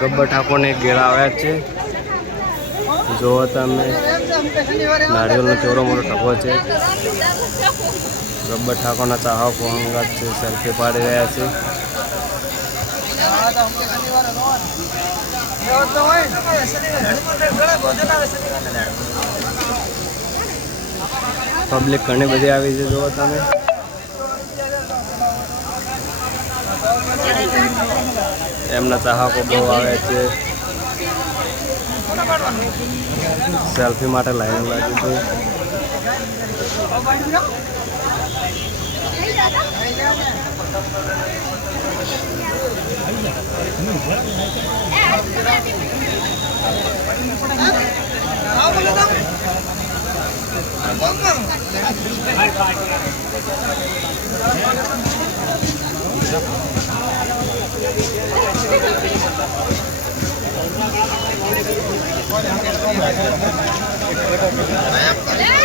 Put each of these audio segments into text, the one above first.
ગબ્બર ઠાકોરને ગેળા આવ્યા છે. જોવો તમે. નારિયેળનો ચોરો મોટો ઠપો છે. ગબ્બર ઠાકોરના ચાહકો અંગત છે સેલ્ફી પાડી રહ્યા છે. પબ્લિક ઘણી બધી આવી છે, જોવો તમે. એમના ચાહકો બહુ આવે છે. સેલ્ફી માટે લાઈન લાગી છે.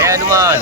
હનુમાન